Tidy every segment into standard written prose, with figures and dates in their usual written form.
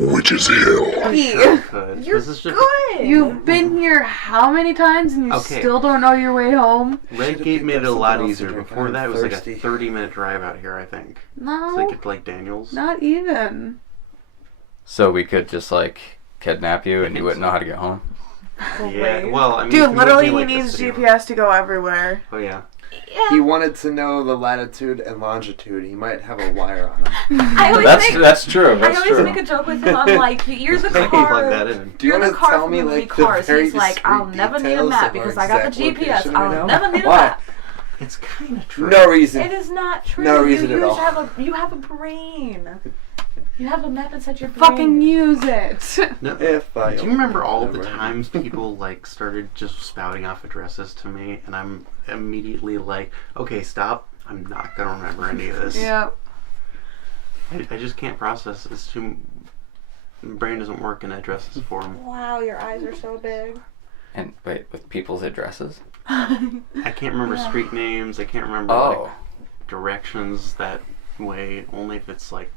Witch's Hill. You're good. You've been here how many times and you still don't know your way home? Red Gate made it a lot easier. Before that, it was like a 30-minute drive out here, I think. No. So you get to, like, Daniels. Not even. So we could just, like, kidnap you and you wouldn't know how to get home? Yeah, well, I mean... Dude, literally he needs GPS to go everywhere. Oh, yeah. Yeah. He wanted to know the latitude and longitude. He might have a wire on him. That's true. I always make a joke with him. I'm like, you're the car. You're the car from the movie Cars. He's like, I'll never need a map because I got the GPS. I'll never need a map. It's kind of true. No reason. It is not true. No reason at all. You have a brain. You have a map inside your brain. Fucking use it. No, do you remember all of the times people like started just spouting off addresses to me, and I'm immediately like, okay, stop. I'm not gonna remember any of this. Yeah. I just can't process. It's too. My brain doesn't work in addresses form. Wow, your eyes are so big. And wait, with people's addresses? I can't remember street names. I can't remember like directions that way. Only if it's like.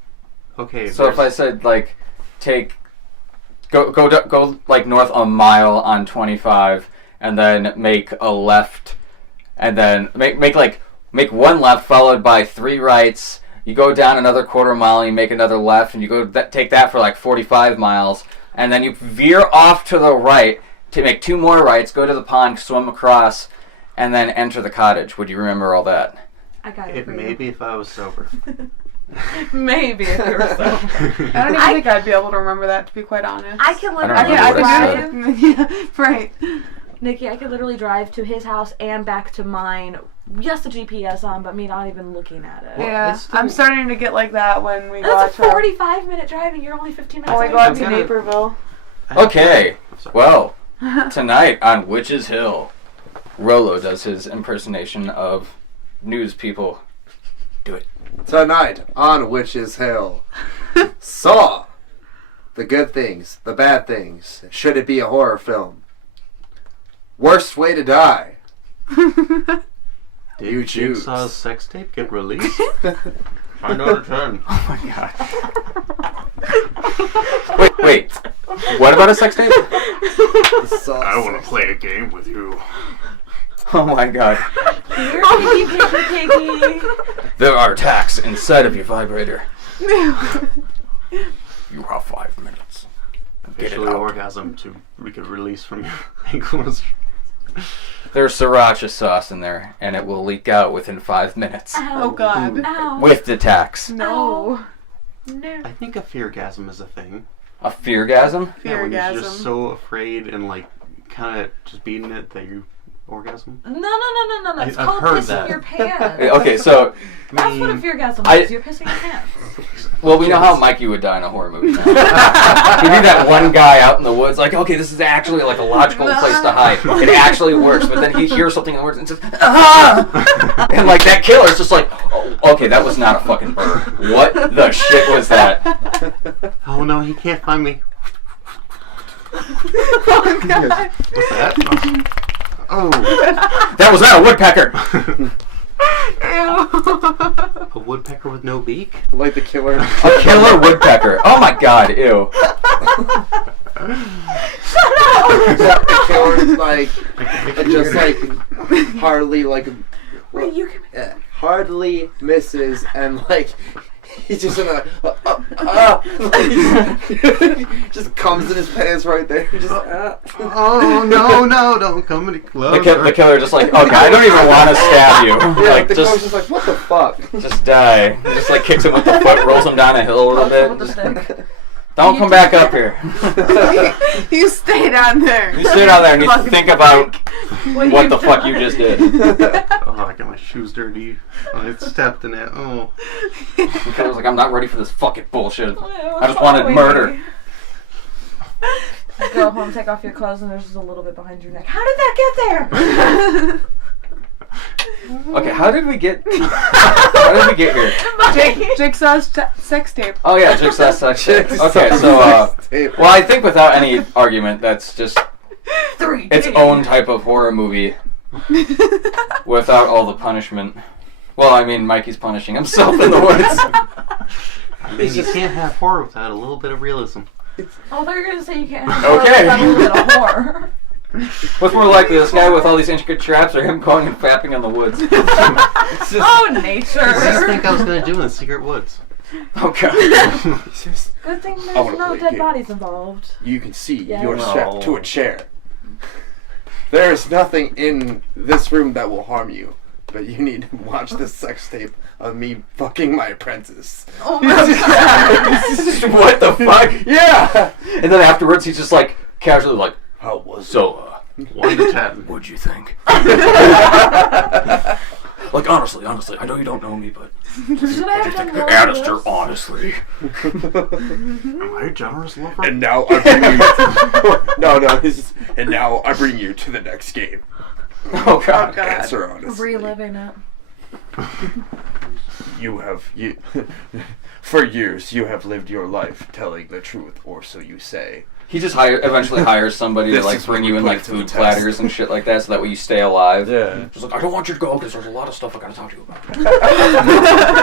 Okay. So if I said like, go like north a mile on 25, and then make a left, and then make one left followed by 3 rights. You go down another quarter mile, and you make another left, and you go take that for like 45 miles, and then you veer off to the right to make 2 more rights, go to the pond, swim across, and then enter the cottage. Would you remember all that? I got it. Maybe if I was sober. Maybe if you were so. I don't even think I'd be able to remember that, to be quite honest. I can literally drive. Right. Nikki, I could literally drive to his house and back to mine, just the GPS on, but me not even looking at it. Yeah, I'm starting to get like that when we go That's out a 45-minute drive and you're only 15 minutes away. Oh, we go out to Naperville. Okay, well, tonight on Witch's Hill, Rolo does his impersonation of news people. Do it. Tonight on Witch's Hill. Saw. The good things, the bad things. Should it be a horror film? Worst way to die. Did you choose. Jigsaw's sex tape get released? 9 out of 10. Oh my god. Wait. What about a sex tape? I want to play a game with you. Oh my god. Here, piggy. There are tacks inside of your vibrator. You have 5 minutes. Officially orgasm we could release from your ankles. There's sriracha sauce in there, and it will leak out within 5 minutes. Ow. Oh god. Ow. With the tacks. No. No. I think a feargasm is a thing. A feargasm? Yeah, when you're just so afraid and like kind of just beating it that you orgasm. No. It's called pissing your pants. Okay, so that's what a feargasm is. You're pissing your pants. Well, we know how Mikey would die in a horror movie. He'd be that one guy out in the woods, like, okay, this is actually like a logical place to hide. It actually works, but then he hears something in the woods and says, ah! And like that killer's just like, oh, okay, that was not a fucking bird. What the shit was that? Oh no, he can't find me. Oh god. What's that? Oh. That was not a woodpecker! Ew. A woodpecker with no beak? Like the killer. A killer woodpecker. Oh my god, ew. The killer, like, just like, hardly, like, hardly misses, and like, he's just in a, just comes in his pants right there. Just, oh no, don't come any closer. The killer just like, okay, I don't even want to stab you. Yeah, Like, the killer's just like, what the fuck? Just die. Just like kicks him with the foot, rolls him down a hill a little bit. With the stick. Don't come back up here. You stay down there. You sit down there and you think about what the fuck you just did. Oh, I got my shoes dirty. I stepped in it. Oh. The killer's like, I'm not ready for this fucking bullshit. I just wanted murder. Go home, take off your clothes, and there's just a little bit behind your neck. How did that get there? Okay, how did we get here? Jigsaw's sex tape. Oh yeah, Jigsaw's sex tape. Okay, so well, I think without any argument, that's just its own type of horror movie without all the punishment. Well, I mean, Mikey's punishing himself in the woods. I mean, you can't have horror without a little bit of realism. Oh, I thought you were going to say you can't have horror without a little bit of horror. What's more likely, this guy with all these intricate traps, or him going and fapping in the woods? Oh, nature! What do you think I was going to do in the secret woods? Okay. Good thing there's no dead bodies involved. You can see Yeah. you're strapped to a chair. There is nothing in this room that will harm you, but you need to watch this sex tape of me fucking my apprentice. Oh my god! What the fuck? Yeah! And then afterwards, he's just like, casually like, How was so, 1 to 10. what'd you think? Like, honestly, I know you don't know me, but... Should I have done more Alistair, of this? honestly. Am I a generous lover? And now I bring you... No, this is... And now I bring you to the next game. Oh, God. Answer honestly. Reliving it. You for years you have lived your life telling the truth, or so you say. He just eventually hires somebody to This like is bring when you we in put like it to the food test. platters and shit like that, so that way you stay alive. Yeah. Just like, I don't want you to go because there's a lot of stuff I gotta talk to you about.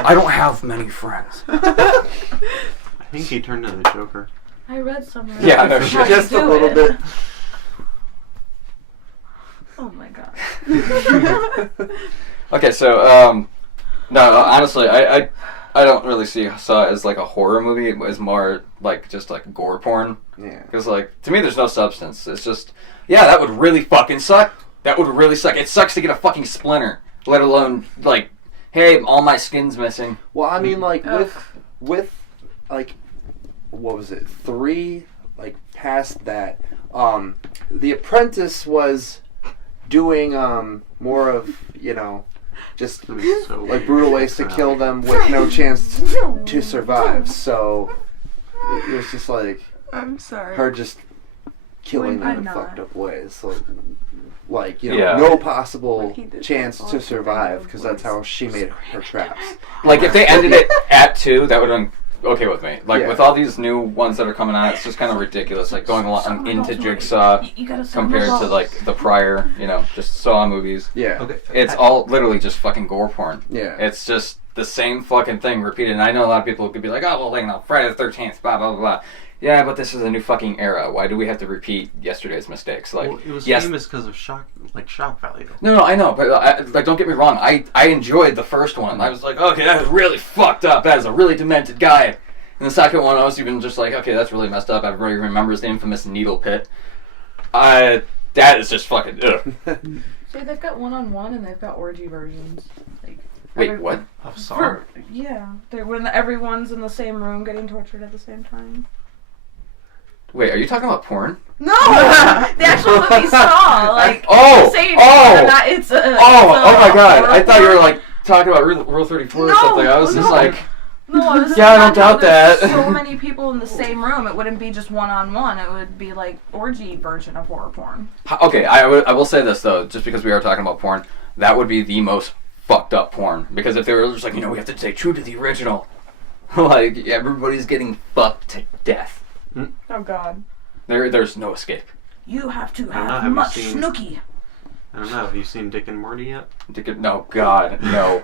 I don't have many friends. I think he turned into the Joker. I read somewhere. Yeah, no That's shit. how you Just a do little it. bit. Oh my god. Okay, so no, honestly, I don't really see Saw as like a horror movie. It was more like just like gore porn. Yeah. Because like to me, there's no substance. It's just that would really fucking suck. That would really suck. It sucks to get a fucking splinter, let alone like, hey, all my skin's missing. Well, I mean, like with like, what was it? 3, like past that, The Apprentice was doing more of just So like brutal ways to kill them with no chance to survive. So it was just like I'm sorry. her just killing them I'm in not. fucked up ways. So, like Yeah. no possible When he did chance that, to all survive the because that's how she made her traps. Like if they ended it at 2, that would have been okay with me. Like Yeah. with all these new ones that are coming out, it's just kind of ridiculous. Like going along into Jigsaw You gotta compared to like the prior, just Saw movies. Yeah. Okay. It's all literally just fucking gore porn. Yeah. It's just the same fucking thing repeated. And I know a lot of people could be like, oh, well, Friday the 13th, blah, blah, blah. Yeah, but this is a new fucking era. Why do we have to repeat yesterday's mistakes? Like, Well, it was yes, famous because of shock value. no, I know, but don't get me wrong. I enjoyed the first one. I was like, okay, that was really fucked up. That is a really demented guy. And the second one, I was even just like, okay, that's really messed up. Everybody remembers the infamous needle pit. That is just fucking ugh. See, they've got one-on-one and they've got orgy versions. Like, Wait, what? Of Saw? Yeah, when everyone's in the same room getting tortured at the same time. Wait, are you talking about porn? No, the actual movie Saw. Like, Oh! saying Oh! that it's a. Oh my god! horror I thought you were porn. like talking about Rule 34 or No, something. I was just no. like, No, I was Yeah, I don't just how doubt there's that. So many people in the same room. It wouldn't be just one-on-one. It would be like orgy version of horror porn. okay, I will say this though, just because we are talking about porn, that would be the most fucked up porn. Because if they were just like, we have to stay true to the original, like everybody's getting fucked to death. Oh God. There's no escape. You have to I don't know, have have you much seen- snooky. I don't know. Have you seen Dick and Morty yet? No, God, no.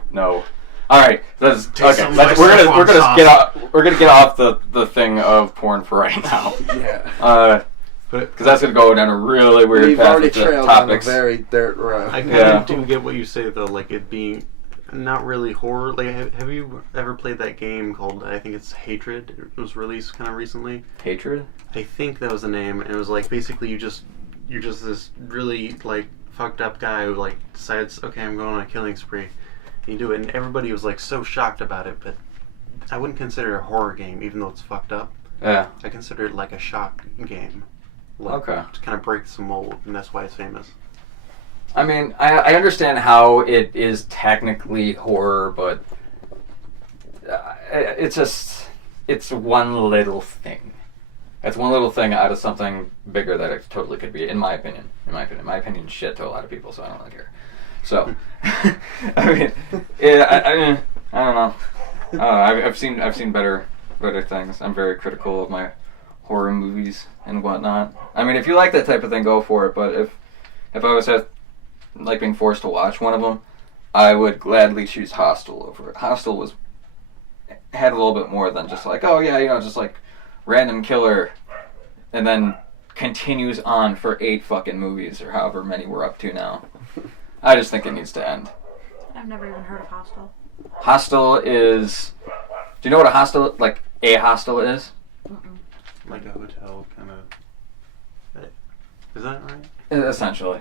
All right, let's Take okay. some Let's, of my we're gonna Szechuan get off. We're gonna get off the thing of porn for right now. Yeah. But Because that's gonna go down a really weird We've path already with the trailed on a topics. very dirt road. I kind Yeah. of do get what you say though, like it being not really horror. Like, have you ever played that game called, I think it's Hatred? It was released kind of recently. Hatred. I think that was the name, and it was like basically you're just this really like fucked up guy who like decides, okay, I'm going on a killing spree. And you do it, and everybody was like so shocked about it. But I wouldn't consider it a horror game, even though it's fucked up. Yeah. I consider it like a shock game. Like, Okay. to kind of break some mold, and that's why it's famous. I mean, I understand how it is technically horror, but it's one little thing. It's one little thing out of something bigger that it totally could be, in my opinion. My opinion's shit to a lot of people, so I don't really care. So, I mean, I don't know. I've seen better things. I'm very critical of my horror movies and whatnot. I mean, if you like that type of thing, go for it. But if I was being forced to watch one of them, I would gladly choose Hostel over it. Hostel was had a little bit more than just like, oh yeah, just like random killer, and then continues on for 8 fucking movies or however many we're up to now. I just think it needs to end. I've never even heard of Hostel. Hostel is... Do you know what a hostel is? Like a hotel kind of... Is that right? Essentially.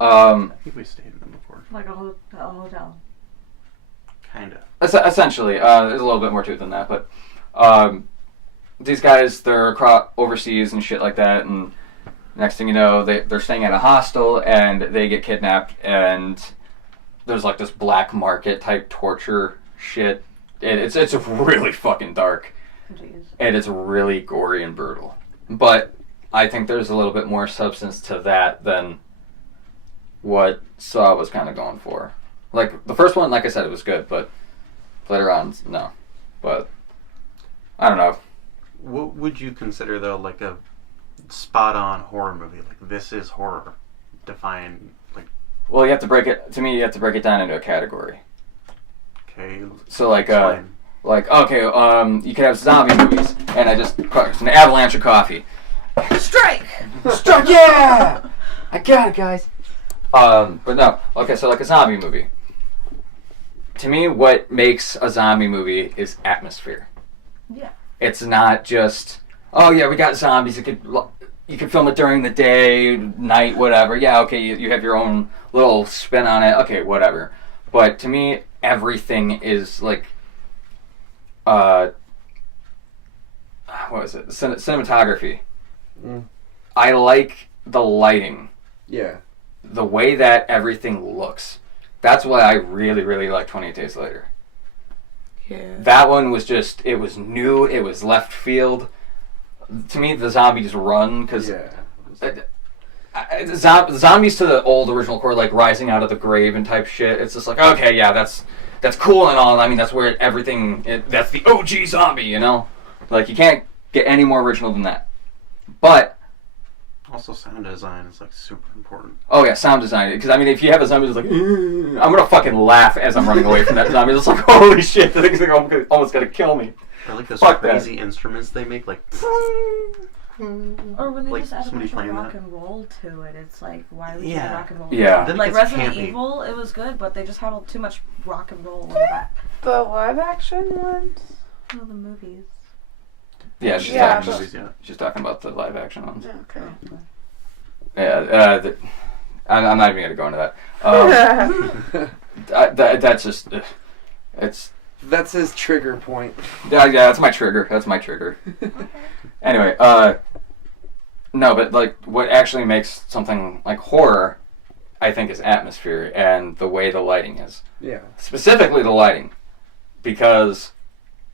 I think we stayed in them before. Like a hotel. Kind of. Essentially. There's a little bit more to it than that, but... these guys, they're overseas and shit like that, and next thing you know, they're staying at a hostel, and they get kidnapped, and there's like this black market type torture shit. It's really fucking dark. Jeez. And it's really gory and brutal. But I think there's a little bit more substance to that than what Saw was kind of going for. Like, the first one, like I said, it was good, but later on, no. But, I don't know. What would you consider, though, like a spot-on horror movie? Like, this is horror. Define, like... Well, you have to break it down into a category. Okay. So, like, okay, you could have zombie movies, and it's an avalanche of coffee. Strike! Strike, yeah! I got it, guys. But no, okay, so like a zombie movie. To me, what makes a zombie movie is atmosphere. Yeah. It's not just, oh yeah, we got zombies. You could film it during the day, night, whatever. Yeah, okay, you have your own little spin on it. Okay, whatever. But to me, everything is like, what was it? Cinematography. Mm. I like the lighting. Yeah. The way that everything looks. That's why I really, really like 28 Days Later. Yeah. That one was just, it was new, it was left field. To me, the zombies run, because... Yeah. Zombies to the old original core, like rising out of the grave and type shit, it's just like, okay, yeah, that's cool and all. I mean, that's where that's the OG zombie, you know? Like, you can't get any more original than that. But... Also, sound design is, like, super important. Oh, yeah, sound design. Because, I mean, if you have a zombie that's like, I'm going to fucking laugh as I'm running away from that zombie. It's like, holy shit, the thing's almost going to kill me. I like those Fuck crazy instruments they make, like... Or when they like just add a somebody bunch of playing rock that. and roll to it, it's like, why would you Yeah. add rock and roll? Yeah. Then it Like gets Resident campy. Evil, it was good, but they just have too much rock and roll in the back. The live action ones? Oh, the movies. Yeah, she's Yeah, talking, movies, yeah. she's talking about the live action ones. Okay. Yeah, I'm not even going to go into that. That's just... it's... That's his trigger point. Yeah, that's my trigger. Anyway, no, but like what actually makes something like horror, I think, is atmosphere and the way the lighting is. Yeah. Specifically the lighting, because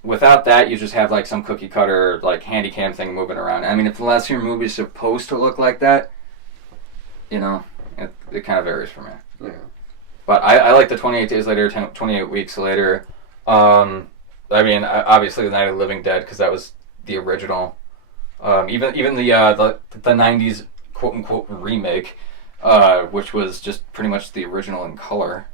without that, you just have like some cookie cutter like handy cam thing moving around. I mean, if the last year movie is supposed to look like that, you know, it kind of varies for me. Yeah. But I like the 28 Days Later, 28 Weeks Later. I mean, obviously the Night of the Living Dead, because that was the original. Even the 90s quote unquote remake, which was just pretty much the original in color.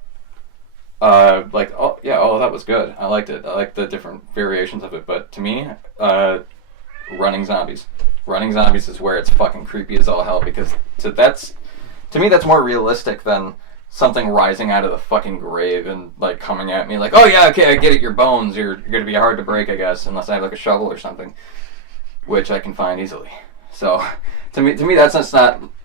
That was good. I liked it. I liked the different variations of it. But to me, Running Zombies is where it's fucking creepy as all hell, because to me that's more realistic than something rising out of the fucking grave and like coming at me like, oh yeah, okay, I get it, your bones, you're gonna be hard to break, I guess, unless I have like a shovel or something, which I can find easily. So to me that's just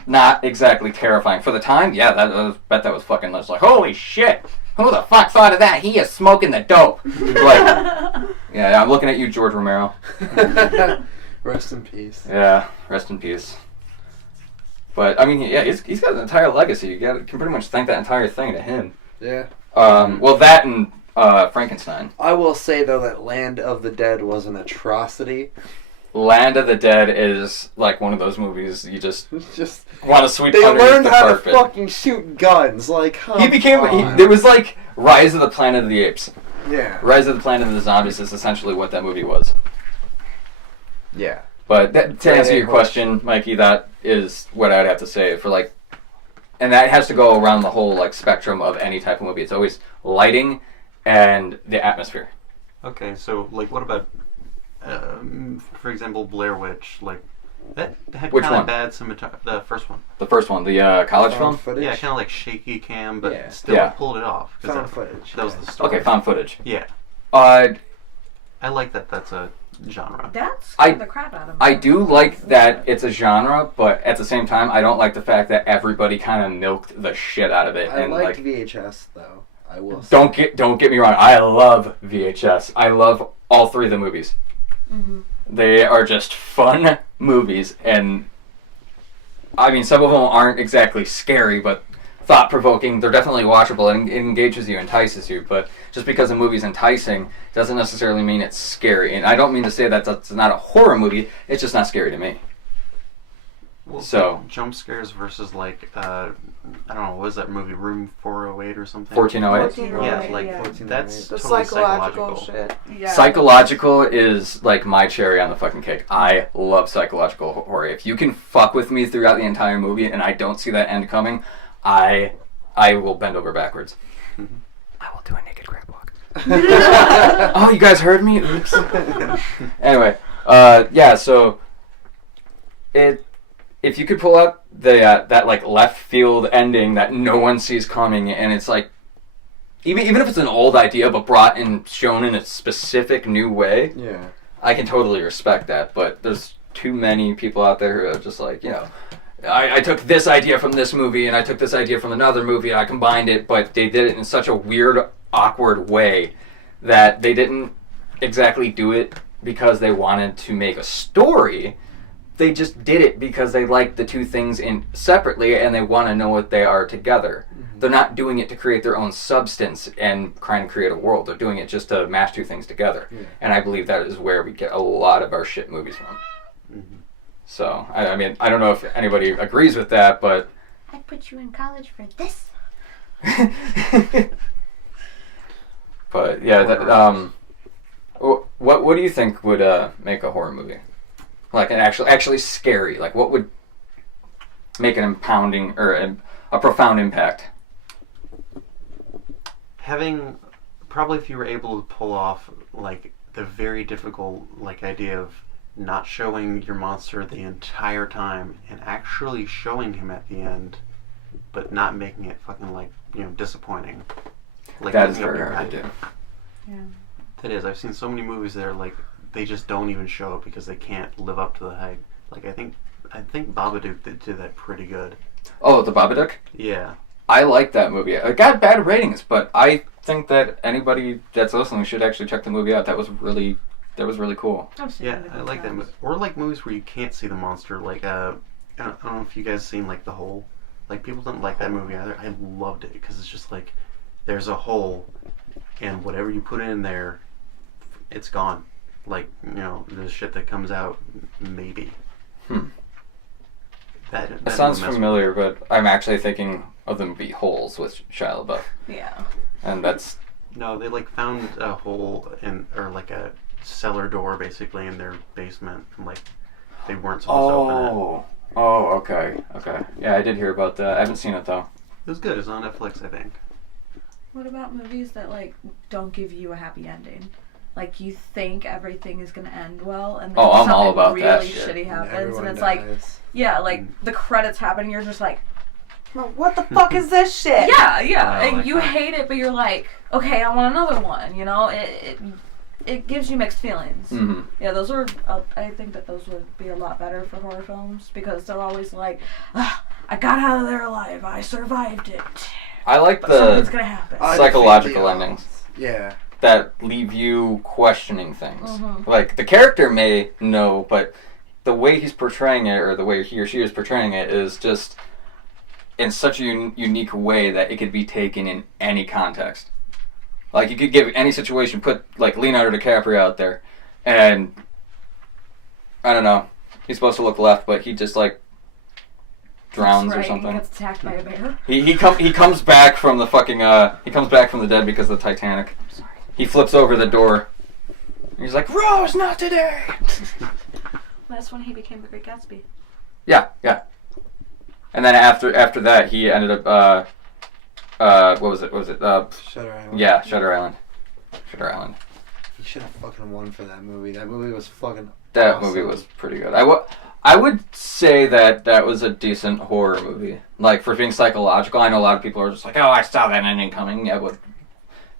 not exactly terrifying. For the time, yeah, bet that was fucking nuts. Like, holy shit, who the fuck thought of that? He is smoking the dope. Like, yeah, I'm looking at you, George Romero. Rest in peace. Yeah, rest in peace. But I mean, yeah, he's got an entire legacy. You can pretty much thank that entire thing to him. Yeah. Well, that and Frankenstein. I will say though that Land of the Dead was an atrocity. Land of the Dead is like one of those movies you just Just want to sweep they underneath learned the how carpet. to fucking shoot guns. Like, There was like Rise of the Planet of the Apes. Yeah. Rise of the Planet of the Zombies is essentially what that movie was. Yeah. But to answer your question, Mikey, that is what I'd have to say for like, and that has to go around the whole like spectrum of any type of movie. It's always lighting and the atmosphere. Okay, so like, what about, for example, Blair Witch? Like, that had Which kind of one? bad cinematography. The first one. The first one, the college film? Footage? Yeah, kind of like shaky cam, but Yeah. still Yeah. pulled it off. 'Cause Found that, footage. That was the story. Okay, found footage. Yeah. Uh, I like that. That's a genre. That's I- the crap out of me. I do like that it's a genre, but at the same time, I don't like the fact that everybody kind of milked the shit out of it. I and liked like, VHS though. I will. Say. don't get me wrong. I love VHS. I love all three of the movies. Mm-hmm. They are just fun movies, and I mean, some of them aren't exactly scary, but thought-provoking. They're definitely watchable and it engages you, entices you. But just because a movie's enticing doesn't necessarily mean it's scary. And I don't mean to say that that's not a horror movie. It's just not scary to me. Well, So jump scares versus like I don't know, what was that movie, Room 408 or something? 1408. Yeah, like Yeah. that's The totally psychological psychological. shit. Yeah. Psychological is like my cherry on the fucking cake. I love psychological horror. If you can fuck with me throughout the entire movie and I don't see that end coming, I will bend over backwards. I will do a naked crab walk. Oh, you guys heard me? Oops. Anyway, yeah. So if you could pull out the that like left field ending that no one sees coming, and it's like even if it's an old idea but brought and shown in a specific new way, Yeah. I can totally respect that. But there's too many people out there who are just like, you know, I took this idea from this movie and I took this idea from another movie and I combined it, but they did it in such a weird, awkward way that they didn't exactly do it because they wanted to make a story. They just did it because they like the two things in separately and they want to know what they are together. Mm-hmm. They're not doing it to create their own substance and trying to create a world. They're doing it just to mash two things together. Yeah. And I believe that is where we get a lot of our shit movies from. Mm-hmm. So, I mean, I don't know if anybody agrees with that, but... I put you in college for this. But, yeah, that, what do you think would make a horror movie? Like an actually scary. Like what would make an impounding or a profound impact? Having probably if you were able to pull off like the very difficult like idea of not showing your monster the entire time and actually showing him at the end, but not making it fucking like disappointing. Like that is very hard to do. Yeah. That is. I've seen so many movies that are like. They just don't even show it because they can't live up to the hype. Like I think Babadook did that pretty good. Oh, the Babadook? Yeah. I like that movie. It got bad ratings, but I think that anybody that's listening should actually check the movie out. That was really cool. Yeah, I like that movie. Or like movies where you can't see the monster. Like I don't know if you guys seen like The Hole. Like people didn't like that movie either. I loved it because it's just like there's a hole, and whatever you put in there, it's gone. Like, the shit that comes out, maybe. That sounds familiar, but I'm actually thinking of the movie Holes with Shia LaBeouf. Yeah. And that's... No, they, like, found a hole or, like, a cellar door, basically, in their basement. And, like, they weren't supposed to open it. Oh, okay. Yeah, I did hear about that. I haven't seen it, though. It was good. It's on Netflix, I think. What about movies that, like, don't give you a happy ending? Like, you think everything is going to end well, and then I'm all about something that really shit. shitty happens, Everyone and it's dies. the credits happen, and you're just like, well, what the fuck is this shit? Yeah, and like you hate it, but you're like, okay, I want another one, It gives you mixed feelings. Mm-hmm. Yeah, those are, I think that those would be a lot better for horror films, because they're always like, I got out of there alive, I survived it. I like but something's gonna happen. Psychological endings. Yeah. That leave you questioning things. Mm-hmm. Like, the character may know, but the way he's portraying it, or the way he or she is portraying it, is just in such a unique way that it could be taken in any context. Like, you could give any situation, put, like, Leonardo DiCaprio out there, and, I don't know, he's supposed to look left, but he just, like, drowns or something. He gets attacked by a bear. He comes back from the fucking, he comes back from the dead because of the Titanic. I'm sorry. He flips over the door. He's like, Rose, not today! That's when he became the Great Gatsby. Yeah. And then after that, he ended up, what was it? Shutter Island. Yeah, Shutter Island. should have fucking won for that movie. That movie was fucking That awesome. movie was pretty good. I would say that was a decent horror movie. Like, for being psychological, I know a lot of people are just like, oh, I saw that ending coming. Yeah, but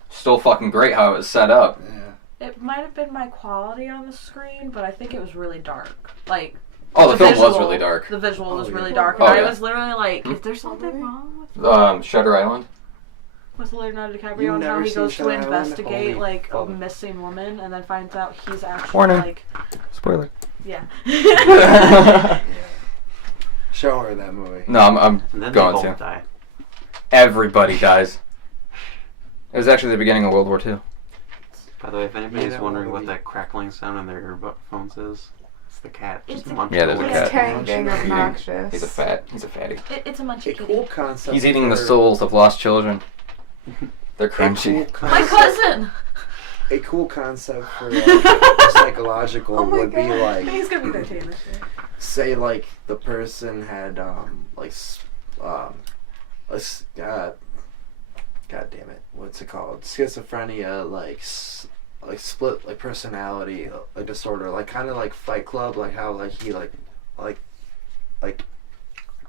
still fucking great how it was set up. Yeah. It might have been my quality on the screen, but I think it was really dark. Like, Oh, the film was really dark. The visual was really yeah. dark. And I was literally like, is there something wrong with Shutter Island. with Leonardo You've DiCaprio and how never he seen goes to Shutter Island? investigate Holy like a fuck. missing woman and then finds out he's actually Warning. like Spoiler. yeah. Yeah. Show her that movie. No, I'm And then going they to. both die. Everybody dies. It was actually the beginning of World War II. By the way, if anybody's that wondering movie. what that crackling sound in their earphones is, it's the cat. Just It's a- munching Yeah, there's a away. cat. It's Tang being He's obnoxious. a fatty. It's a munchy A kitty. cool concept. He's eating the for- souls of lost children. They're A cool crunchy. My concept- cousin! A cool concept for like, psychological Oh my would be God. like, He's gonna be 13 this year. say like the person had God damn it, what's it called? Schizophrenia, like split like personality, like disorder, like kind of like Fight Club, like how like he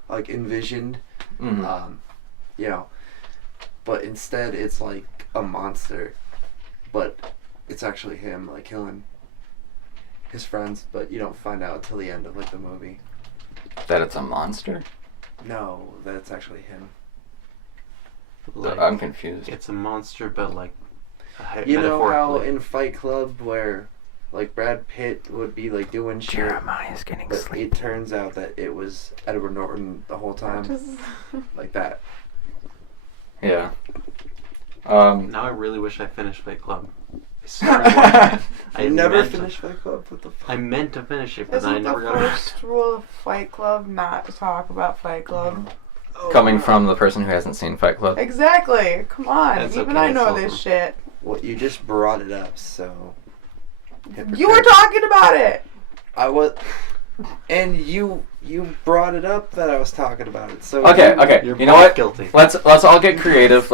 like envisioned, Mhm. you know, but instead it's like a monster, but it's actually him like killing his friends, but you don't find out until the end of like the movie. That it's a monster? No, that's actually him. Like, I'm confused. it's a monster, but like You know how metaphorically. in Fight Club where like Brad Pitt would be like doing shit, Jeremiah's getting but it turns out that it was Edward Norton the whole time, like that. Yeah. Now I really wish I finished Fight Club. I started watching it. I never finished Fight Club. What the fuck? I meant to finish it, but then I Isn't never the got around. first rule of Fight Club not to talk about Fight Club? Coming from the person who hasn't seen Fight Club. Exactly. Come on. That's Even okay, I know so- this shit. Well, you just brought it up, so. You were talking about it. I was, and you brought it up that I was talking about it. So Okay. You're You know both what? guilty. Let's all get creative.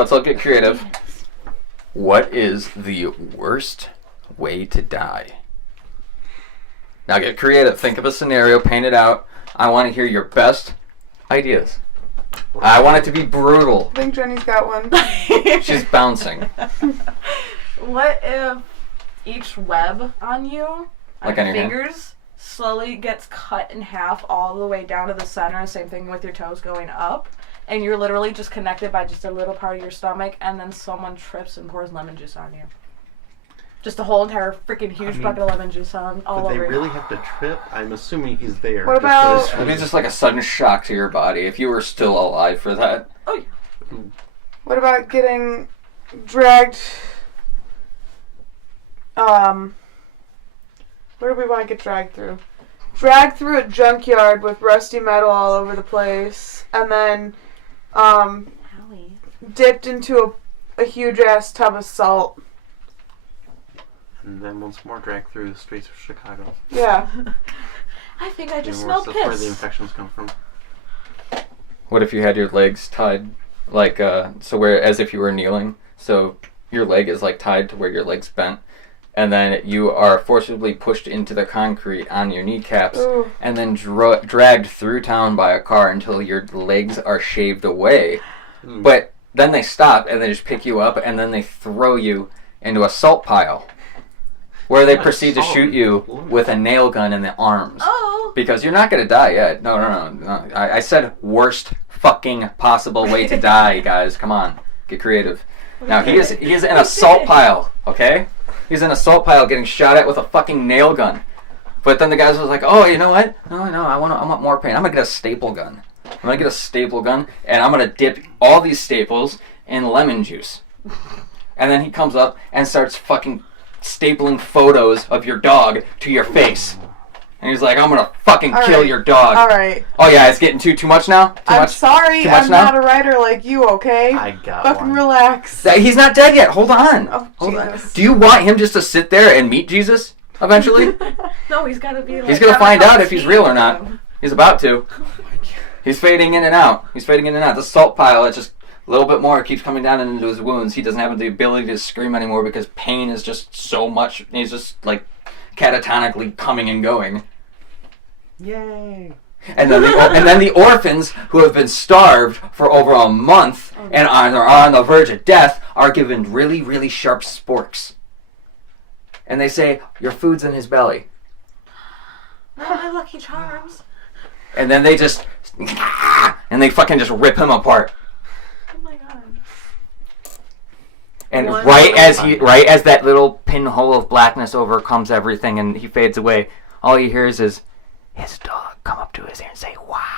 What is the worst way to die? Now get creative. Think of a scenario. Paint it out. I want to hear your best ideas. I want it to be brutal. I think Jenny's got one. She's bouncing. What if each web on you, Like on on your your hand? fingers, slowly gets cut in half all the way down to the center? Same thing with your toes going up. And you're literally just connected by just a little part of your stomach, and then someone trips and pours lemon juice on you. Just a whole entire freaking huge bucket of lemon juice on all But they over really you. have to trip? I'm assuming he's there. What just for about- this It'd be reason. just like a sudden shock to your body if you were still alive for that. Oh, What about getting dragged? Where do we want to get dragged through? Dragged through a junkyard with rusty metal all over the place, and then Howie. dipped into a huge ass tub of salt. And then once more dragged through the streets of Chicago. Yeah. I think I just Even worse, smelled that's where the piss. infections come from. What if you had your legs tied, like, so where, as if you were kneeling, so your leg is, like, tied to where your leg's bent, and then you are forcibly pushed into the concrete on your kneecaps, Ooh. and then dragged through town by a car until your legs are shaved away. Mm. But then they stop, and they just pick you up, and then they throw you into a salt pile, where they What? proceed to Salt? shoot you with a nail gun in the arms. Oh. Because you're not gonna die yet. No. I said worst fucking possible way to die, guys. Come on, get creative. Now he is in a salt pile. Okay, he's in a salt pile getting shot at with a fucking nail gun. But then the guys was like, oh, you know what? No, I want more pain. I'm gonna get a staple gun. I'm gonna get a staple gun and I'm gonna dip all these staples in lemon juice. And then he comes up and starts fucking stapling photos of your dog to your face. And he's like, I'm gonna fucking All kill right. your dog. Alright. Oh yeah, it's getting too much now? Too I'm much? sorry, Too much I'm now? not a writer like you, okay? I got Fucking one. relax. He's not dead yet. Hold on. Oh, Hold on. Jesus. Do you want him just to sit there and meet Jesus eventually? No, he's gotta be like. He's gonna gotta find have out if he's real or not. him. He's about to. He's fading in and out. The salt pile, it's just A little bit more, it keeps coming down into his wounds. He doesn't have the ability to scream anymore because pain is just so much. He's just like catatonically coming and going. Yay! And then the orphans who have been starved for over a month and are on the verge of death are given really, really sharp sporks. And they say, your food's in his belly. Oh, my Lucky Charms. And then they just... And they fucking just rip him apart. Oh my god. And right as that little pinhole of blackness overcomes everything and he fades away, all he hears is his dog come up to his ear and say, why?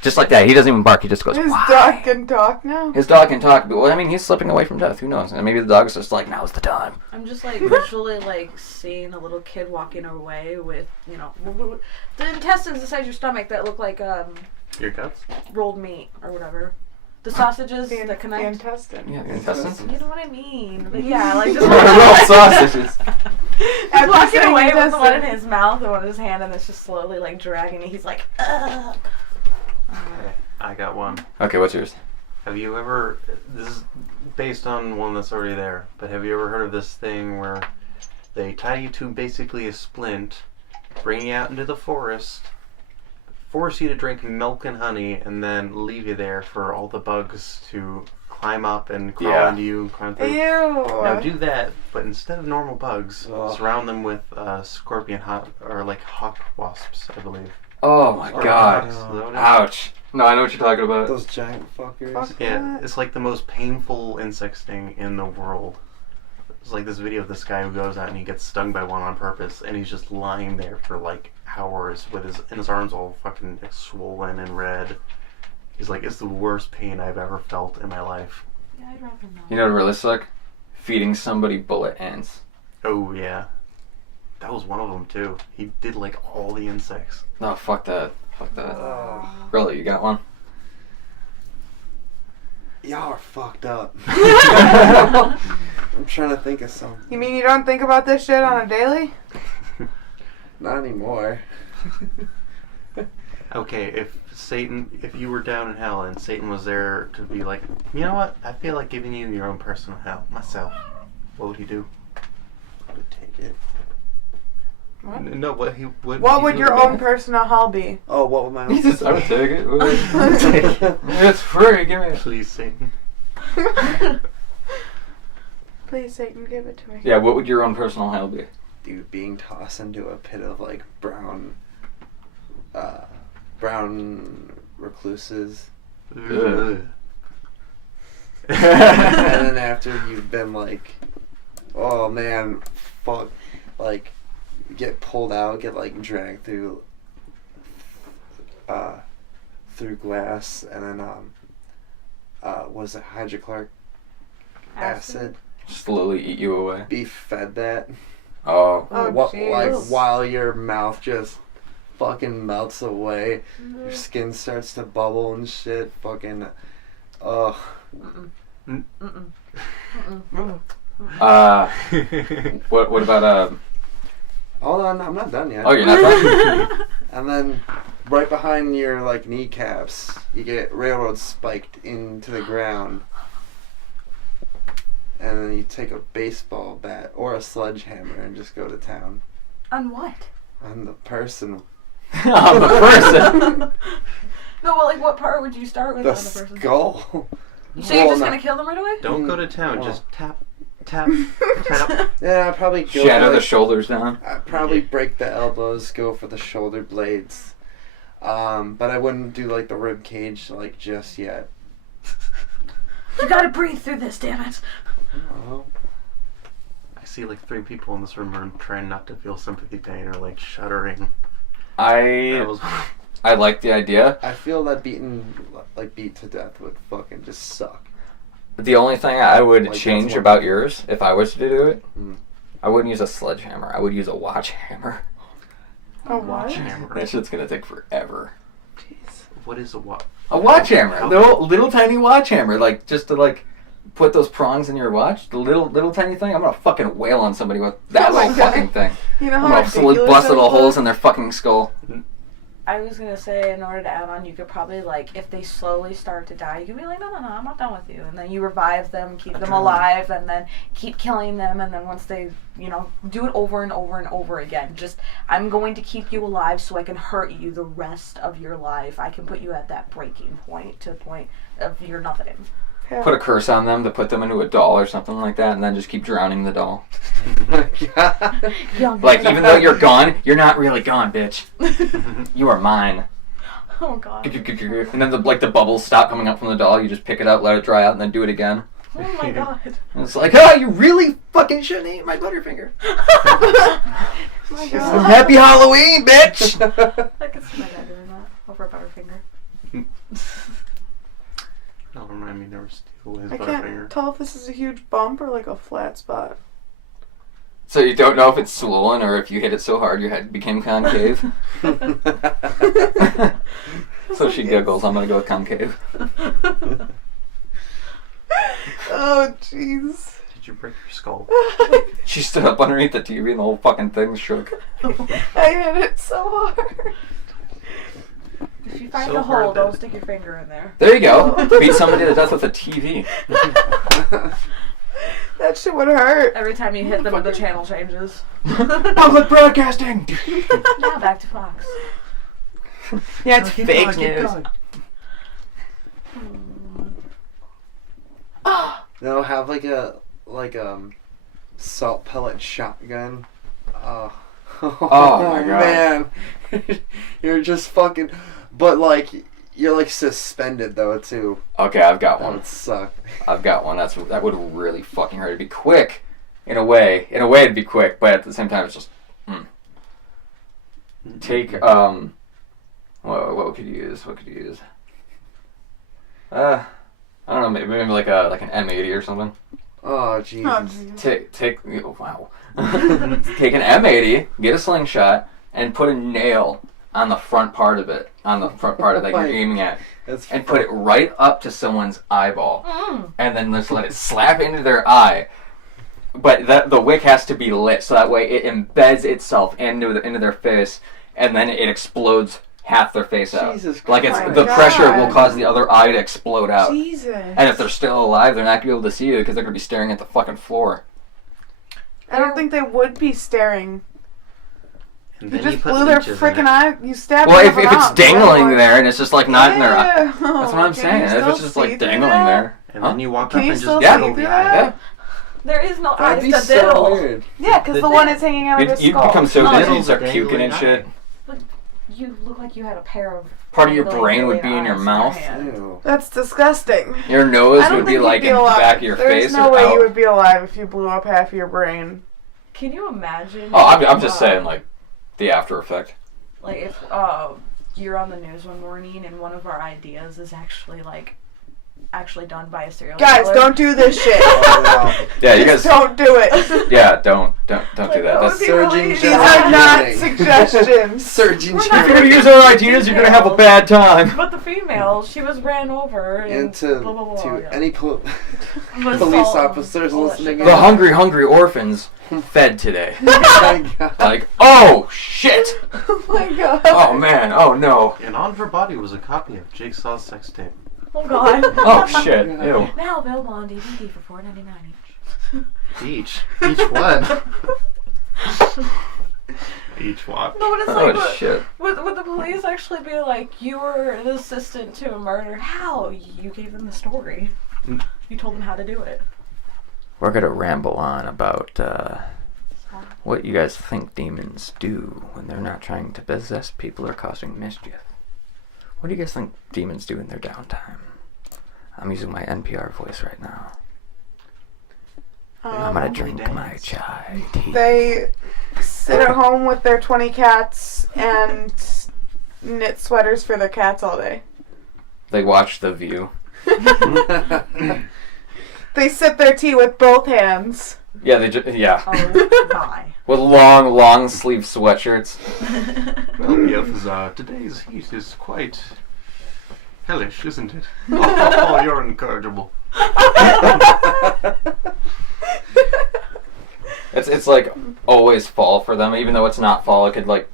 Just like that. He doesn't even bark. He just goes, His why? dog can talk now. His dog can talk. Well, I mean, he's slipping away from death. Who knows? And maybe the dog's just like, now's the time. I'm just like visually like seeing a little kid walking away with, you know, the intestines inside your stomach that look like Your guts? rolled meat or whatever. The sausages that The connect. intestine. Yeah, the intestines. You know what I mean? But yeah, like just Rolled sausages. He's walking saying away with one in intestine. his mouth and one in his hand, and it's just slowly like dragging it. He's like, ugh. Okay, I got one. Okay, what's yours? Have you ever, this is based on one that's already there, but have you ever heard of this thing where they tie you to basically a splint, bring you out into the forest, force you to drink milk and honey, and then leave you there for all the bugs to climb up and crawl into you and climb through? Ew. Now do that, but instead of normal bugs, Ugh. surround them with scorpion or like hawk wasps, I believe. Oh my Or god. hawks, is that what it is? Ouch. No, I know what you're talking about. Those giant fuckers. Fuck. Yeah, What? it's like the most painful insect sting in the world. It's like this video of this guy who goes out and he gets stung by one on purpose, and he's just lying there for like hours with his arms all fucking swollen and red. He's like, it's the worst pain I've ever felt in my life. Yeah, I'd rather not. You know what it really suck? Feeding somebody bullet ants. Oh yeah, that was one of them too. He did like all the insects. No, fuck that. Fuck that. Ugh. Really, you got one? Y'all are fucked up. I'm trying to think of something. You mean you don't think about this shit on a daily? Not anymore. Okay, if you were down in hell and Satan was there to be like, you know what? I feel like giving you your own personal hell myself. What would he do? I would take it. What? No, what he would. What would your own personal hall be? Oh, what would my own I would take it. It's free. Give me it. Please, Satan. Please, Satan, give it to me. Yeah, what would your own personal hell be? Dude, being tossed into a pit of like brown recluses. Ugh. And then after you've been like, oh man, fuck, like, get pulled out, get like dragged through glass, and then was it hydrochloric acid? Slowly eat you away. Be fed that. Oh. Oh, Like jeez. while your mouth just fucking melts away, your skin starts to bubble and shit. Fucking, ugh. What about Hold on, I'm not done yet. Oh, you're not done? And then right behind your like kneecaps, you get railroad spiked into the ground. And then you take a baseball bat or a sledgehammer and just go to town On what? on the person. I'm the person. No, well, like what part would you start with The on the person? skull. So you're Well, just no. gonna kill them right away? Don't go to town. Well. Just tap, tap, tap. Yeah, I'd probably go Shatter for, the like, shoulders down. I'd probably break the elbows, go for the shoulder blades. But I wouldn't do like the rib cage like just yet. You gotta breathe through this, damn it. Oh. I see like 3 people in this room are trying not to feel sympathy pain or like shuddering. I was like the idea. I feel that beat to death would fucking just suck. The only thing I would Like, change that's one- about yours, if I was to do it, Hmm. I wouldn't use a sledgehammer. I would use a watch hammer. A what? hammer. That shit's gonna take forever. Jeez. What is a what? A watch hammer, little tiny watch hammer, like just to like put those prongs in your watch. The little tiny thing. I'm gonna fucking wail on somebody with that Oh my little God. fucking thing. You know I'm how gonna ridiculous bust those little holes look? in their fucking skull. I was gonna say, in order to add on, you could probably, like, if they slowly start to die, you could be like, no, I'm not done with you. And then you revive them, keep them alive, and then keep killing them. And then once they, do it over and over and over again. Just, I'm going to keep you alive so I can hurt you the rest of your life. I can put you at that breaking point, to the point of you're nothing. Yeah. Put a curse on them to put them into a doll or something like that, and then just keep drowning the doll. Like, even though you're gone, you're not really gone, bitch. You are mine. Oh, God. And then the bubbles stop coming up from the doll. You just pick it up, let it dry out, and then do it again. Oh, my God. And it's like, oh, you really fucking shouldn't eat my Butterfinger. Oh, my God. Happy Halloween, bitch! I could see my dad doing that over a Butterfinger. Don't remind me never steal his I Butterfinger. can't tell if this is a huge bump or like a flat spot. So you don't know if it's swollen or if you hit it so hard your head became concave. So she giggles. I'm gonna go with concave. Oh, jeez. Did you break your skull? She stood up underneath the TV and the whole fucking thing shook. I hit it so hard. If you find So a hole, hard that- don't stick your finger in there. There you go. Beat somebody to death with a TV. That shit would hurt. Every time you hit them, the channel changes. Public broadcasting. Now back to Fox. Yeah, it's Keep fake going, keep news. going. No, have like a salt pellet shotgun. Oh, my God. man, you're just fucking. But like you're like suspended though too. Okay, I've got That one. would suck. I've got one. That would really fucking hurt. It'd be quick, in a way. In a way, it'd be quick, but at the same time, it's just. Take what could you use? What could you use? I don't know. Maybe like an M80 or something. Oh Oh, Jesus. jeez. Take wow. Take an M80, get a slingshot, and put a nail on the front part of it, that you're aiming at, That's and put it right up to someone's eyeball, and then just let it slap into their eye. But the wick has to be lit, so that way it embeds itself into their face, and then it explodes half their face out. Jesus Like Christ. the pressure God. will cause the other eye to explode out. Jesus. And if they're still alive, they're not gonna be able to see you because they're gonna be staring at the fucking floor. I don't think they would be staring. And You then just put blew their leeches in freaking it. eye. You stabbed Well, them if it's out. dangling there and it's just like not in their eye. Yeah. That's what I'm Can saying. you If still it's just see like through dangling that? there. And then you walk Can up you and still just see giggle through the eye. that? Yeah. There is no That'd eyes be to so diddle. weird. Yeah, because the The- one is hanging out of his You'd skull. become so Oh, dizzy you'd it's start a puking and dangling shit. You look like you had a pair of Part of your dangling brain would be alien in your eyes mouth. hand. Ew. That's disgusting. Your nose I don't would be think like you'd in be the alive. back of your There's face no or way out. you would be alive if you blew up half of your brain. Can you imagine? Oh, I'm just saying, like, the after effect. Like if you're on the news one morning and one of our ideas is actually done by a serial Guys, killer. don't do this shit. Oh, no. Yeah, you Just guys. don't do it. Yeah, don't do Like, that. that That's would be Surgeon really These General. are not Kidding. suggestions. Surgeon We're not if you're General. gonna use our ideas, you're gonna have a bad time. But the female, she was ran over and And to, blah, blah, blah, to yeah. any Was police assault and officers all that listening shit. The hungry orphans fed today. Oh my God. Like, oh shit! Oh my god. Oh man! Oh no! And on her body was a copy of Jigsaw's sex tape. Oh god. Oh shit! Ew. Now available on DVD for $4.99 each. Each what? Each watch. No, but it's Oh like, shit! would the police actually be like, you were the assistant to a murder? How? You gave them the story. You told them how to do it. We're gonna ramble on about what you guys think demons do when they're not trying to possess people or causing mischief. What do you guys think demons do in their downtime? I'm using my NPR voice right now. I'm gonna drink my chai tea. They sit at home with their 20 cats and knit sweaters for their cats all day. They watch The View. They sip their tea with both hands. Yeah, yeah. Oh my. With long sleeve sweatshirts. Well, yes, today's heat is quite hellish, isn't it? Oh, you're incorrigible. It's like always fall for them, even though it's not fall. It could like,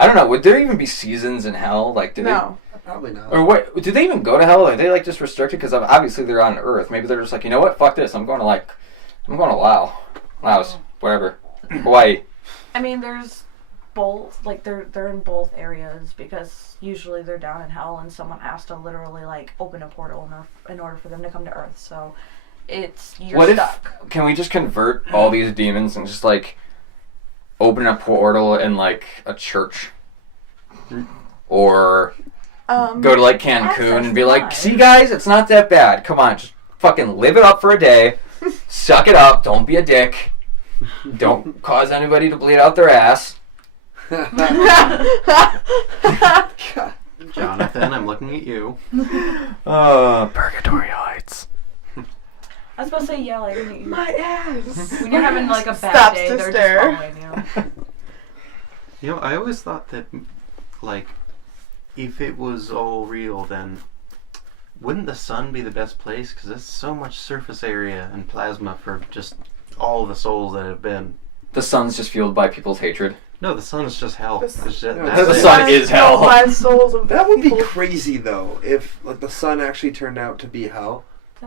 I don't know. Would there even be seasons in hell? Like, do No. Probably not. they? Or what? Do they even go to hell? Are they like just restricted? Because obviously they're on Earth. Maybe they're just like, you know what? Fuck this. I'm going to Laos, whatever, Hawaii. I mean, there's both. Like they're in both areas because usually they're down in hell and someone has to literally like open a portal in order for them to come to Earth. So you're stuck. Can we just convert all these demons and just like open a portal in like a church? Or go to like Cancun and be like, see guys, it's not that bad. Come on, just fucking live it up for a day. Suck it up. Don't be a dick. Don't cause anybody to bleed out their ass. Jonathan, I'm looking at you. Purgatory Heights. I was supposed to say, yeah, like My ass. when you're having like a bad Stops day, to they're stare. just following you. You know, I always thought that, like, if it was all real, then wouldn't the sun be the best place? Because there's so much surface area and plasma for just all the souls that have been. The sun's just fueled by people's hatred. No, the sun is just hell. The It's just, no, that's the it. sun is hell. My souls of That would be people. crazy though, if like the sun actually turned out to be hell.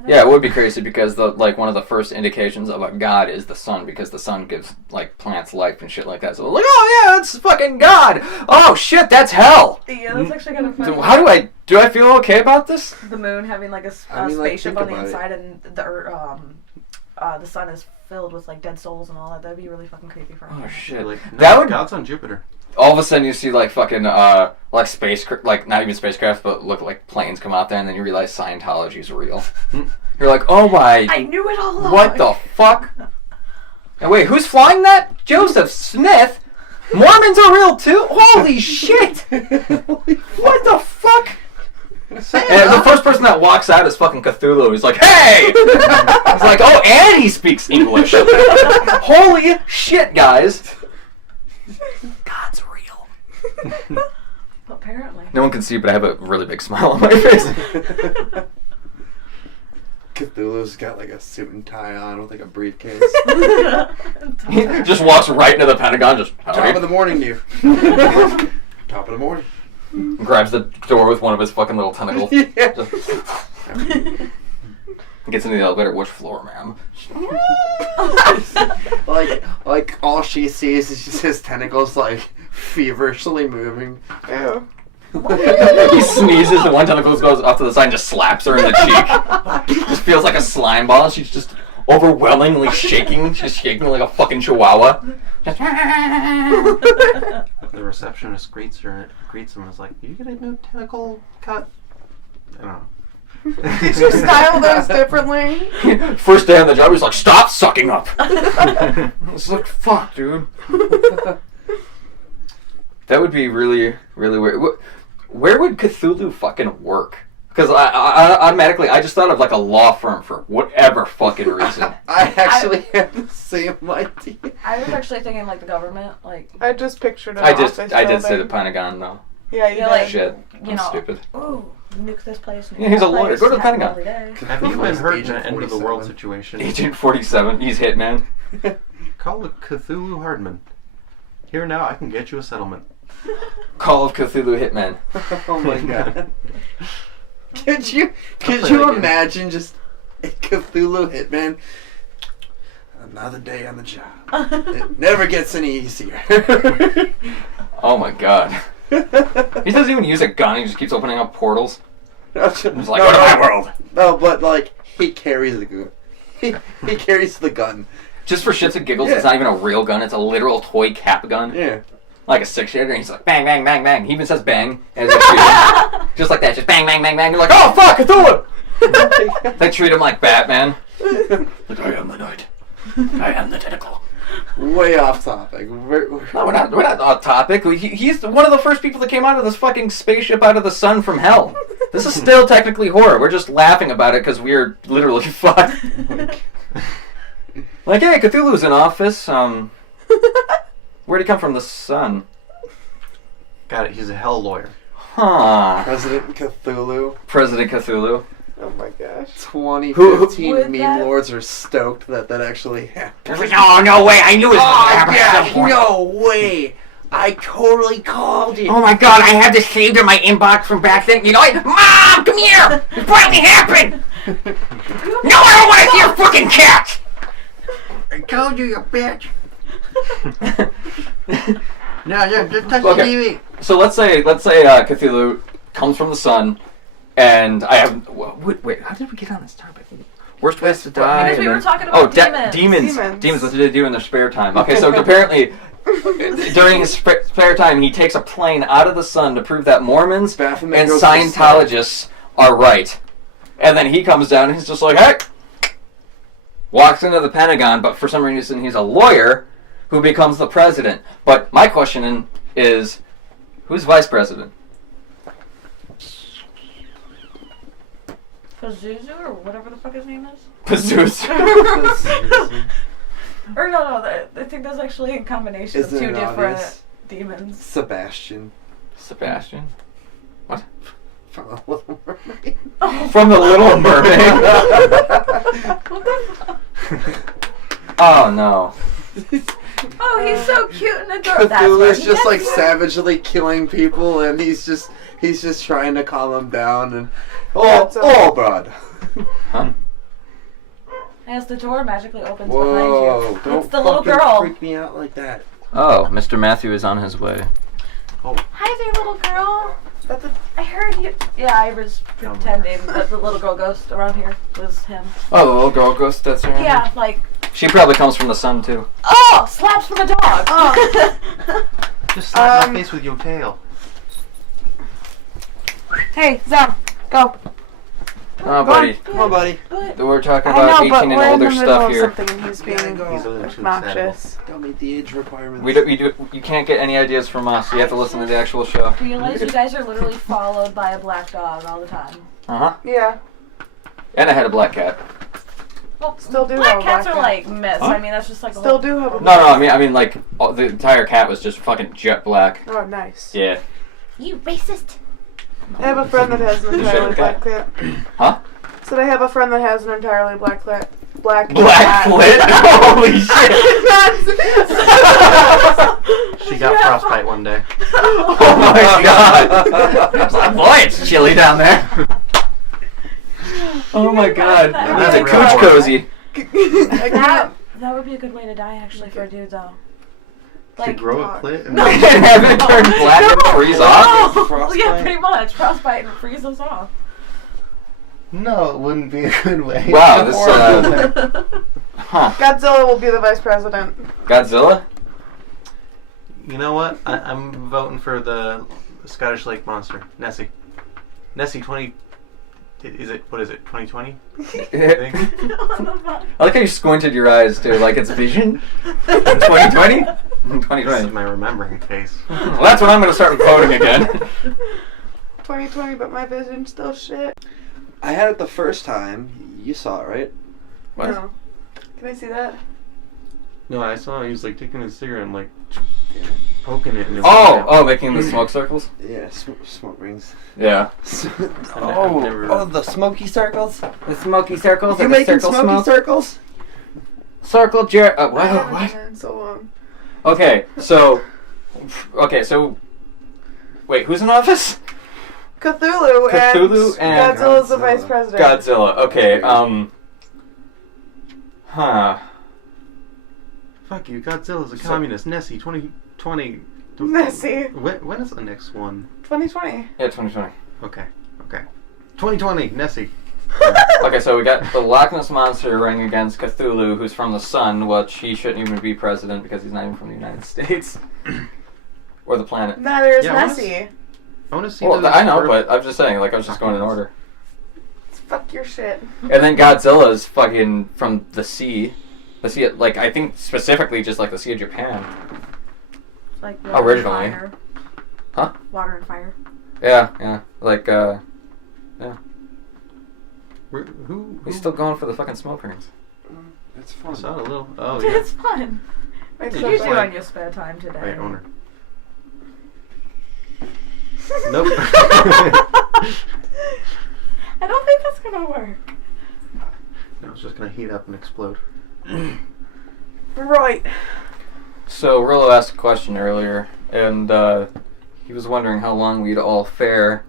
Yeah, it would be crazy because one of the first indications of a god is the sun, because the sun gives like plants life and shit like that. So like, oh yeah, that's fucking God. Oh shit, that's hell. Yeah, that's actually kind of funny. So how do I feel okay about this? The moon having like a I mean, like, spaceship think on the about it. inside, and the sun is filled with like dead souls and all that. That'd be really fucking creepy for me. Oh shit. Like, no, That would- God's on Jupiter. All of a sudden you see like fucking like space, like not even spacecraft, but look like planes come out there, and then you realize Scientology's real. You're like, oh my, I knew it all along. what the fuck? And wait, who's flying that? Joseph Smith? Mormons are real too? Holy shit! What the fuck? And the first person that walks out is fucking Cthulhu. He's like, hey! He's like, oh, and he speaks English. Holy shit, guys. God's real. Apparently. No one can see, but I have a really big smile on my face. Cthulhu's got like a suit and tie on with like a briefcase. He just walks right into the Pentagon, just Top of the morning, you. Top of the morning. grabs the door with one of his fucking little tentacles. Yeah. Just gets into the elevator. Which floor, ma'am? like all she sees is just his tentacles like feverishly moving. Ew. He sneezes and one tentacle goes off to the side and just slaps her in the cheek. Just feels like a slime ball. She's just overwhelmingly shaking. She's shaking like a fucking chihuahua. Just The receptionist greets him and is like, "Did you get a new tentacle cut?" I don't know. Did you style those differently? First day on the job, he's like, "Stop sucking up." It's like, fuck, dude. That would be really, really weird. Where would Cthulhu fucking work? Because I automatically, I just thought of like a law firm for whatever fucking reason. I actually have the same idea. I was actually thinking like the government, like I just pictured an I office did building. say the Pentagon though. Yeah, you Yeah, did. like- Shit, you I'm know, stupid. ooh, nuke this place. Nuke Yeah, he's that a lawyer. place, Go to the have a Pentagon. lovely day. Have you been heard in Agent the end of the world 47. situation? Agent 47, he's Hitman. Call it Cthulhu Hardman. Here now, I can get you a settlement. Call of Cthulhu Hitman. Oh my god. Could you play that game. imagine just a Cthulhu Hitman? Another day on the job. It never gets any easier. Oh my god. He doesn't even use a gun, he just keeps opening up portals. He's like, go to my world. No, but like he carries the gun. He carries the gun. Just for shits and giggles, Yeah. it's not even a real gun, it's a literal toy cap gun. Yeah. Like a 6-shooter, and he's like, bang, bang, bang, bang. He even says bang. As they treat him. Just like that, just bang, bang, bang, bang. You're like, oh fuck, Cthulhu! They treat him like Batman. Like, I am the night. I am the tentacle. Way off topic. No, we're not off topic. He's one of the first people that came out of this fucking spaceship out of the sun from hell. This is still technically horror. We're just laughing about it because we're literally fucked. Like, hey, Cthulhu's in office. Where'd he come from? The sun. Got it. He's a hell lawyer. Huh. President Cthulhu. President Cthulhu. Oh my gosh. 2015 Would meme that- lords are stoked that actually happened. They're like, oh, no way. I knew it was going to happen. Oh, yeah, no way. I totally called you. Oh my god, I had this saved in my inbox from back then. You know what? Mom, come here! It finally happened! No, I don't want to see your fucking cat! I told you, you bitch. No, just touch the TV. So let's say Cthulhu comes from the sun, and I have wait. How did we get on this topic? Worst ways to die. Because we were talking about demons. What do they do in their spare time? Okay, so apparently during his spare time, he takes a plane out of the sun to prove that Mormons and Scientologists are right. And then he comes down and he's just like, hey! Walks into the Pentagon, but for some reason he's a lawyer who becomes the president. But my question is, who's vice president? Pazuzu or whatever the fuck his name is? Pazuzu. Or no, I think that's actually a combination of two different demons. Sebastian. What? From the Little Mermaid. From the Little Mermaid? What the fuck? Oh no. Oh, he's so cute and adorable. Cthulhu's just like savagely killing people, and he's just trying to calm them down. And bud. Huh? As the door magically opens Whoa! behind you. Don't It's the little fucking girl. freak me out like that. Oh, Mr. Matthew is on his way. Hi there, little girl. I heard you. Yeah, I was pretending that the little girl ghost around here was him. Oh, the little girl ghost that's around Yeah, here? like. She probably comes from the sun too. Oh, slaps from a dog. Oh. Just slap my face with your tail. Hey, Zam, go. Oh, buddy. Come on, buddy. We're talking I about know, but 18 we're and in older the middle stuff of here. something and he's being He's a little too obnoxious. Don't meet the age requirements. You can't get any ideas from us. You have to listen to the actual show. Realize you guys are literally followed by a black dog all the time. Uh-huh. Yeah. And I had a black cat. Well, Still do black have a cats black are cat. like myths. Huh? I mean, that's just like a Still whole... do have a No, I mean like the entire cat was just fucking jet black. Oh, nice. Yeah. You racist. I have a friend that has an entirely black cat. Huh? So I have a friend that has an entirely black cat. Black Black clit? Holy shit! She got frostbite one day. Oh my god! Boy, it's chilly down there. Oh my god. That's a That's cooch cozy. That would be a good way to die, actually, for a dude, though. To grow a clit and No. And have it turn black and freeze off? Oh, Frostbite? yeah, pretty much. Frostbite and freeze us off. No, it wouldn't be a good way. Wow, this huh. Godzilla will be the vice president. Godzilla? You know what? I'm voting for the Scottish Lake Monster, Nessie. Nessie 20. What is it? 2020? I think. I like how you squinted your eyes too, like it's vision. 2020? This is 2020. my remembering face. Well, that's when I'm going to start voting again. 2020, but my vision's still shit. I had it the first time. You saw it, right? What? No. Can I see that? No, I saw he was like taking his cigarette and like poking it. And it Oh, making the smoke circles? Yeah, smoke rings. Yeah. The smoky circles? The smoky circles? You making smoky circles? Circle Jer. I What? haven't What? been in so long. Okay, so. Wait, who's in office? Cthulhu and Godzilla's the vice president. Godzilla. Okay, Huh. Fuck you, Godzilla's a communist. Nessie 2020. Nessie. When is the next one? 2020. Yeah, 2020. Okay. 2020, Nessie. Okay, so we got the Loch Ness Monster running against Cthulhu, who's from the sun, which he shouldn't even be president because he's not even from the United States. Or the planet. Neither is Yeah, Nessie. I want to see. Well, those I know, Earth- but I'm just saying, like, I was just going in order. Fuck your shit. And then Godzilla's fucking from the sea. The sea, like, I think specifically just like the Sea of Japan. Like Originally. And fire. Huh? Water and fire. Yeah. Like, Who? he's still going for the fucking smoke rings. It's I fun. saw it a little. Oh yeah. It's fun. What It's did so you do fun. on your spare time today? Right, owner. Nope. I don't think that's gonna work. No, it's just gonna heat up and explode. Right. So Rillo asked a question earlier, and he was wondering how long we'd all fare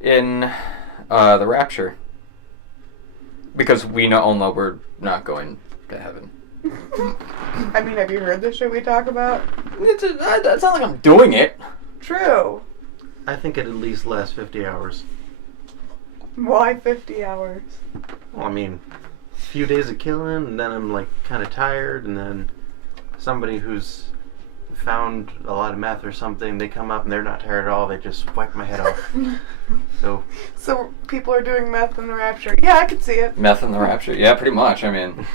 in the rapture. Because we all know we're not going to heaven. I mean, have you heard the shit we talk about? It's not like I'm doing it. True. I think it at least lasts 50 hours. Why 50 hours? Well, I mean, a few days of killing, and then I'm like kind of tired, and then somebody who's found a lot of meth or something, they come up and they're not tired at all, they just whack my head off. So people are doing meth in the rapture. Yeah, I could see it. Meth in the rapture? Yeah, pretty much. I mean,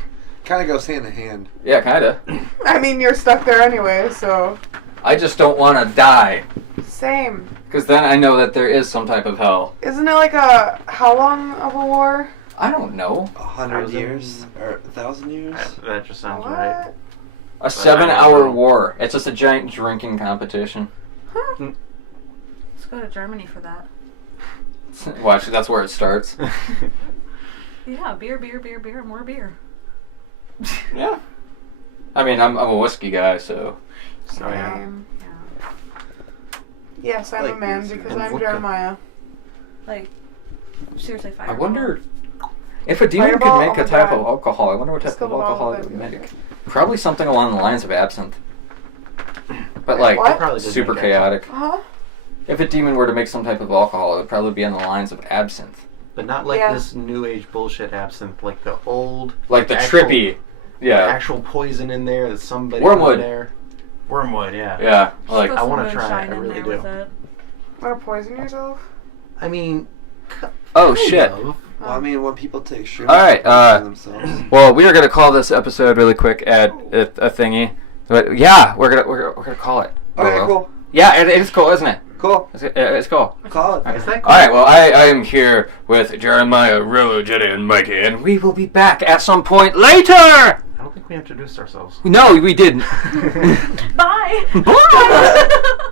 Kind of goes hand in hand. yeah, kinda. I mean, you're stuck there anyway, so... I just don't want to die. Same. Because then I know that there is some type of hell. Isn't it like a... How long of a war? I don't know. 100 years? Or 1,000 years? That just sounds What? right. A 7-hour war. It's just a giant drinking competition. Huh? Let's go to Germany for that. Watch, that's where it starts. Yeah, beer, more beer. Yeah. I mean, I'm a whiskey guy, so. Oh, yeah. Same. Yeah. Yes, I'm a Like man music because and I'm vodka. Jeremiah. Like, seriously, fire. I wonder if a demon Fireball? could make Oh a my type God. of alcohol. I wonder what type Just go of with all alcohol of it it. would make. Probably something along the lines of absinthe. But like, What? Probably did super make chaotic. Uh-huh. If a demon were to make some type of alcohol, it would probably be on the lines of absinthe. But not like Yeah. this new age bullshit absinthe, like the old, Like the actual- trippy. Yeah. actual poison in there that somebody Wormwood. put there. Wormwood, yeah. Yeah. Like, Throw I some wanna try it, moonshine I in really there do. with it. Want to poison yourself? I mean, oh kind shit. of. Well, I mean, when people take shrooms, All right, they poison themselves. Well, we are gonna call this episode really quick at a thingy. But yeah, we're gonna call it. Okay, Well, cool. Yeah, it is cool, isn't it? Cool. It's cool. Call it. Is that cool? All right. Well, I am here with Jeremiah, Rillo, Jenny, and Mikey, and we will be back at some point later. I don't think we introduced ourselves. No, we didn't. Bye! Bye.